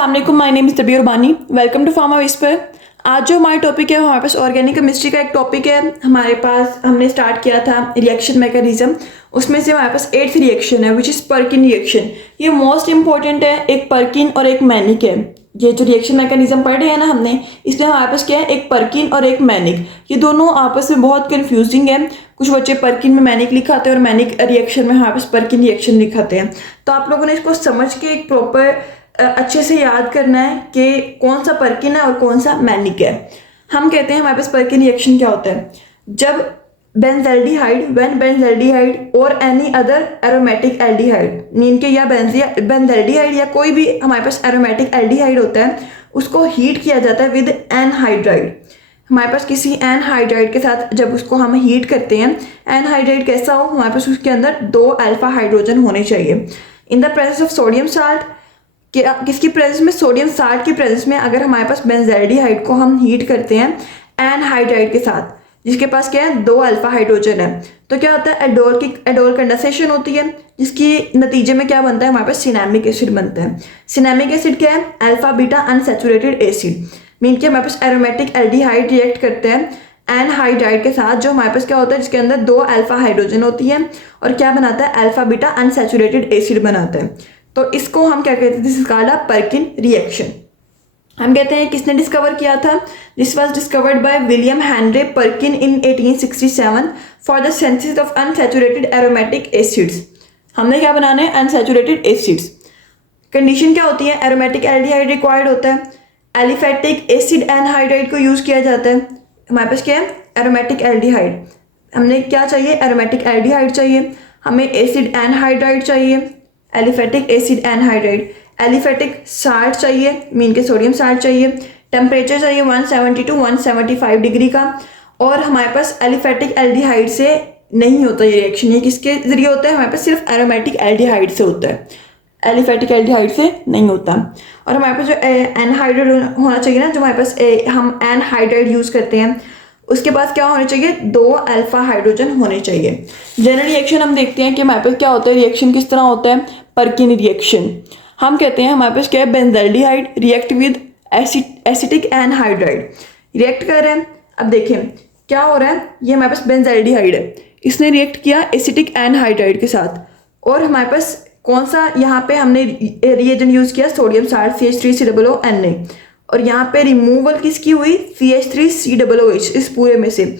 अस्सलाम वालेकुम, my name is Tabeer Urbani. Welcome to Pharma Whisper. आज जो हमारा टॉपिक है वो हमारे पास ऑर्गेनिक केमिस्ट्री का एक टॉपिक है। हमारे पास हमने स्टार्ट किया था रिएक्शन मैकेनिज्म, उसमें से हमारे पास 8th रिएक्शन है विच इज़ पर्किन रिएक्शन। ये मोस्ट इंपॉर्टेंट है, एक पर्किन और एक मैनिक है। ये जो रिएक्शन मैकेनिज्म पढ़ रहे हैं ना हमने, इसमें हमारे पास क्या है, एक पर्किन और एक मैनिक। ये दोनों आपस में बहुत कंफ्यूजिंग है। कुछ बच्चे पर्किन में मैनिक लिखाते हैं और मैनिक रिएक्शन में हमारे पास पर्किन रिएक्शन लिखाते हैं। तो आप लोगों ने इसको समझ के एक प्रॉपर अच्छे से याद करना है कि कौन सा पर्किन है और कौन सा मैनिक है। हम कहते हैं हमारे पास पर्किन रिएक्शन क्या होता है, जब व्हेन बेंजल्डिहाइड और any other aromatic aldehyde mean के या बेंजल्डिहाइड या कोई भी हमारे पास एरोमेटिक एल्डिहाइड होता है, उसको हीट किया जाता है विद एनहाइड्राइड। हमारे पास किसी एनहाइड्राइड के साथ जब उसको हम हीट करते हैं, एनहाइड्राइड कैसा हो, हमारे पास उसके अंदर 2 अल्फा हाइड्रोजन होने चाहिए। In the presence of sodium salt, किसकी प्रेजेंस में, सोडियम साल्ट की प्रेजेंस में अगर हमारे पास बेंजल्डिहाइड को हम हीट करते हैं एनहाइड्राइड के साथ, जिसके पास क्या है, 2 अल्फा हाइड्रोजन है, तो क्या होता है, एडोल कंडेंसेशन होती है, जिसकी नतीजे में क्या बनता है, हमारे पास सिनेमिक एसिड बनता है। सिनेमिक एसिड क्या है, alpha beta unsaturated acid. Mean कि हमारे पास एरोमेटिक एल्डिहाइड रिएक्ट करते हैं एनहाइड्राइड के साथ, जो हमारे पास क्या होता है, जिसके अंदर 2 अल्फा हाइड्रोजन होती है, और क्या बनाता है, अल्फा बीटा अनसैचुरेटेड एसिड बनाता है। तो इसको हम क्या कहते हैं, this is called a Perkin reaction. हम कहते हैं किसने डिस्कवर किया था, this was discovered by William Henry Perkin in 1867 for the synthesis of unsaturated aromatic acids. हमने क्या बनाना है, अनसैचुरेटेड एसिड्स। कंडीशन क्या होती है, एरोमेटिक एल्डिहाइड रिक्वायर्ड होता है, एलिफेटिक एसिड एनहाइड्राइड को यूज किया जाता है। हमारे पास क्या है, एरोमेटिक एल्डिहाइड, हमने क्या चाहिए, एरोमेटिक एल्डिहाइड चाहिए, हमें एसिड एनहाइड्राइड चाहिए, aliphatic acid anhydride, aliphatic salt चाहिए, मीन के सोडियम साल्ट चाहिए, टेम्परेचर चाहिए 170 to 175 डिग्री का, और हमारे पास एलिफेटिक एल्डिहाइड से नहीं होता ये रिएक्शन। ये किसके जरिए होता है, हमारे पास सिर्फ एरोमेटिक एल्डिहाइड से होता है, एलिफेटिक एल्डिहाइड से नहीं होता। और हमारे पास जो एनहाइड्राइड होना चाहिए ना, जो हमारे पास हम एनहाइड्राइड यूज़ करते हैं, उसके पास क्या होने चाहिए, 2 अल्फा हाइड्रोजन होने चाहिए। जनरल रिएक्शन हम देखते हैं कि हमारे पास क्या होता है, रिएक्शन किस तरह होता है, पर्किन रिएक्शन। हम कहते हैं हमारे पास क्या है, benzaldehyde react with acetic anhydride, react कर रहे हैं। अब देखें क्या हो रहा है, ये हमारे पास बेंजल्डिहाइड है, इसने रिएक्ट किया एसिटिक एनहाइड्राइड के साथ, और हमारे पास कौन सा, यहाँ पे हमने रिएजेंट यूज़ किया, सोडियम साल्ट CH3COONA, और यहाँ पे रिमूवल किसकी हुई, CH3COOH इस पूरे में से।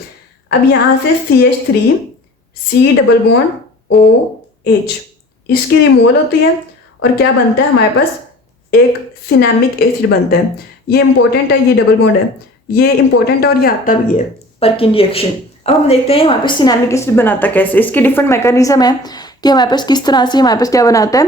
अब यहाँ से CH3C OH इसकी रिमूवल होती है, और क्या बनता है, हमारे पास एक सिनेमिक एसिड बनता है। ये इंपॉर्टेंट है, ये डबल बॉन्ड है, ये इंपॉर्टेंट है और ये आता भी है, पर्किन रिएक्शन। अब हम देखते हैं हमारे पास सिनेमिक एसिड बनाता कैसे। इसके डिफरेंट मैकेनिज्म है कि हमारे पास किस तरह से हमारे पास क्या बनाता है,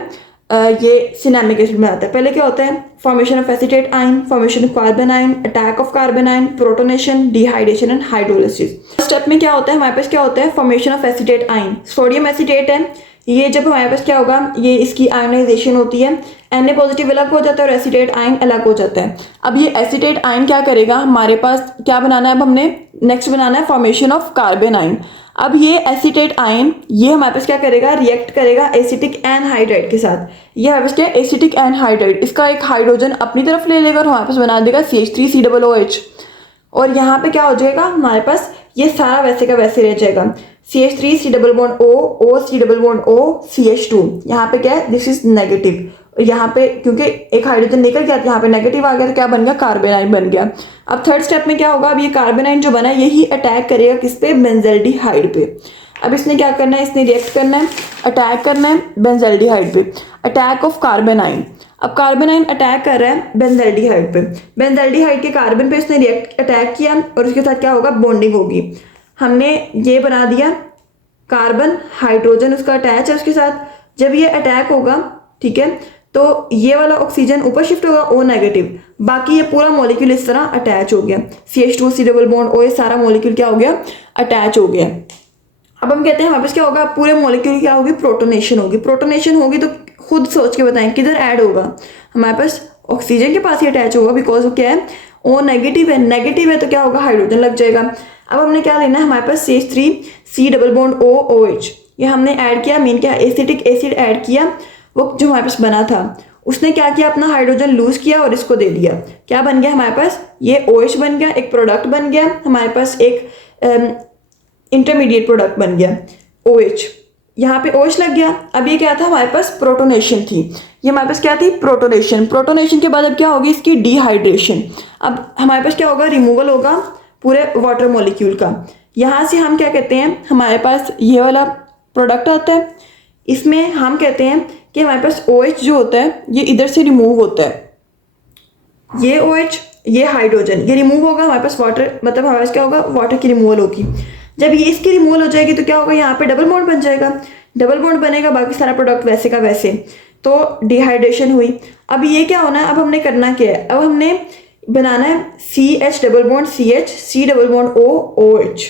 ये सिनेमिक एसिड बनाता है। पहले क्या होता है, formation of acetate ion, formation of carbon ion, attack of carbon ion, protonation, dehydration and hydrolysis. Step में क्या होता है, हमारे पास क्या होता है, formation of acetate ion, sodium acetate है, ये जब हमारे पास क्या होगा, ये इसकी आयोनाइजेशन होती है, Na पॉजिटिव अलग हो जाता है और एसीटेट आयन अलग हो जाता है। अब ये एसीटेट आयन क्या करेगा, हमारे पास क्या बनाना है, अब हमने नेक्स्ट बनाना है फॉर्मेशन ऑफ कार्बन आयन। अब ये एसीटेट आयन, ये हमारे पास क्या करेगा, रिएक्ट करेगा एसिटिक एनहाइड्राइड के साथ। ये हमारे पास क्या है, एसिटिक एनहाइड्राइड, इसका एक हाइड्रोजन अपनी तरफ ले लेगा और हमारे पास बना देगा CH3COOH, और यहाँ पे क्या हो जाएगा, हमारे पास ये सारा वैसे का वैसे रह जाएगा, CH3 COO CH2। यहाँ पे क्या है, दिस इज नेगेटिव, यहाँ पे क्योंकि एक हाइड्रोजन निकल गया, यहाँ पे नेगेटिव आ गया, तो क्या बन गया, कार्बन आयन बन गया। अब थर्ड स्टेप में क्या होगा, अब ये कार्बन आयन जो बना है यही अटैक करेगा किस पे, बेंजल्डिहाइड पे। अब इसने क्या करना है, इसने रिएक्ट करना है, अटैक करना है बेंजल्डिहाइड पे, अटैक ऑफ कार्बन आयन। अब कार्बन आयन अटैक कर रहा है बेंजल्डिहाइड पे, बेंजल्डिहाइड के कार्बन पे इसने रिएक्ट अटैक किया, और उसके साथ क्या होगा, बॉन्डिंग होगी। हमने ये बना दिया कार्बन, हाइड्रोजन उसका अटैच है उसके साथ। जब ये अटैक होगा, ठीक है, तो ये वाला ऑक्सीजन ऊपर शिफ्ट होगा, O नेगेटिव, बाकी ये पूरा मॉलिक्यूल इस तरह अटैच हो गया, CH2C_O, ये सारा मॉलिक्यूल क्या हो गया, अटैच हो गया। अब हम कहते हैं हमारे पास क्या होगा, पूरे मॉलिक्यूल क्या होगी, प्रोटोनेशन होगी। प्रोटोनेशन होगी तो खुद सोच के बताएं किधर ऐड होगा, हमारे पास ऑक्सीजन के पास ही अटैच होगा, बिकॉज वो क्या है, O नेगेटिव है, नेगेटिव है तो क्या होगा, हाइड्रोजन लग जाएगा। अब हमने क्या लेना है, हमारे पास CH3COOH, ये हमने ऐड किया, मीन क्या, एसिटिक एसिड ऐड किया, वो जो हमारे पास बना था, उसने क्या किया, अपना हाइड्रोजन लूज किया और इसको दे दिया। क्या बन गया हमारे पास, ये OH बन गया, एक प्रोडक्ट बन गया हमारे पास, एक इंटरमीडिएट प्रोडक्ट बन गया OH। यहाँ पे OH लग गया। अब ये क्या था हमारे पास, प्रोटोनेशन थी। ये हमारे पास क्या थी, प्रोटोनेशन। प्रोटोनेशन के बाद अब क्या होगी, इसकी डिहाइड्रेशन। अब हमारे पास क्या होगा, रिमूवल होगा पूरे वाटर मॉलिक्यूल का। यहाँ से हम क्या कहते हैं, हमारे पास ये वाला प्रोडक्ट आता है, इसमें हम कहते हैं कि हमारे पास OH जो होता है ये इधर से रिमूव होता है। ये OH, ये हाइड्रोजन, ये रिमूव होगा, हमारे पास वाटर, मतलब हमारे पास क्या होगा, वाटर की रिमूवल होगी। जब ये इसकी रिमूवल हो जाएगी तो क्या होगा, यहाँ पे डबल बॉन्ड बन जाएगा। डबल बॉन्ड बनेगा, बाकी सारा प्रोडक्ट वैसे का वैसे, तो डिहाइड्रेशन हुई। अब ये क्या होना है, अब हमने करना क्या है, अब हमने बनाना है CH double bond CH, C double bond O OH।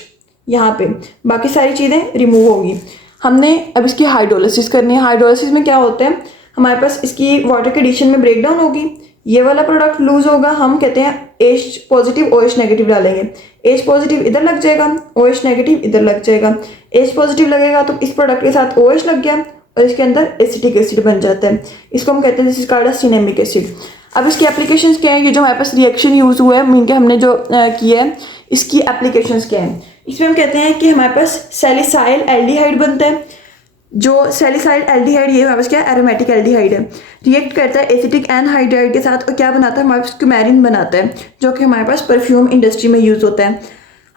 यहाँ पे बाकी सारी चीज़ें रिमूव होगी। हमने अब इसकी हाइड्रोलिसिस करनी है। हाइड्रोलिसिस में क्या होता है, हमारे पास इसकी वाटर के एडिशन में ब्रेकडाउन होगी, ये वाला प्रोडक्ट लूज होगा, हम कहते हैं H पॉजिटिव OH नेगेटिव डालेंगे। H पॉजिटिव इधर लग जाएगा, OH नेगेटिव इधर लग जाएगा। H पॉजिटिव लगेगा तो इस प्रोडक्ट के साथ OH लग गया और इसके अंदर एसिटिक एसिड बन जाता है। इसको हम कहते हैं this is called as cinnamic acid. अब इसकी एप्लीकेशंस क्या है, ये जो हमारे पास रिएक्शन यूज हुआ है, मीन के हमने जो किया है, इसकी एप्लीकेशंस क्या है। इसमें हम कहते हैं कि हमारे पास सैलिसाइल एल्डिहाइड बनता है। जो सैलिसाइल एल्डिहाइड, ये हमारे पास क्या है, एरोमेटिक एल्डिहाइड है, रिएक्ट करता है एसिटिक एनहाइड्राइड के साथ और क्या बनाता है, हमारे पास क्यूमेरिन बनाता है, जो कि हमारे पास परफ्यूम इंडस्ट्री में यूज होता है।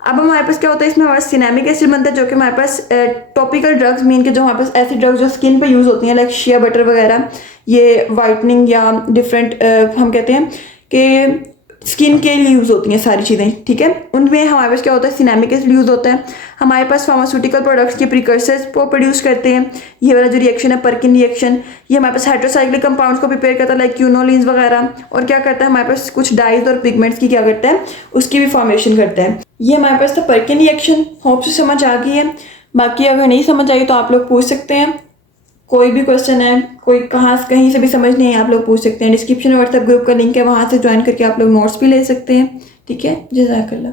अब हमारे पास क्या होता है, इसमें हमारे पास सिनेमिक एसिड बनता है, जो कि हमारे पास टॉपिकल ड्रग्स, मीन के जो हमारे पास ऐसी ड्रग्स जो स्किन पे यूज होती हैं, लाइक शिया बटर वगैरह, ये वाइटनिंग या डिफरेंट हम कहते हैं कि स्किन के लिए यूज़ होती हैं सारी चीज़ें, ठीक है। उनमें हमारे पास क्या होता है, सिनेमिक एसिड यूज़ होता है। हमारे पास फार्मास्यूटिकल प्रोडक्ट्स के प्रिकर्सर्स को प्रोड्यूस करते हैं। ये वाला जो रिएक्शन है, पर्किन रिएक्शन, ये हमारे पास हेटेरोसाइक्लिक कंपाउंड्स को प्रिपेयर करता है, लाइक क्यूनोलिन्स वगैरह। और क्या करता है, हमारे पास कुछ डाइज और पिगमेंट्स की क्या करता है, उसकी भी फॉर्मेशन करता है। ये हमारे पास था पर्किन रिएक्शन। होप से समझ आ गई है। बाकी अगर नहीं समझ आई तो आप लोग पूछ सकते हैं, कोई भी क्वेश्चन है, कोई कहीं से भी समझ नहीं है, आप लोग पूछ सकते हैं। डिस्क्रिप्शन में व्हाट्सएप ग्रुप का लिंक है, वहाँ से ज्वाइन करके आप लोग नोट्स भी ले सकते हैं, ठीक है। जज़ाकल्लाह।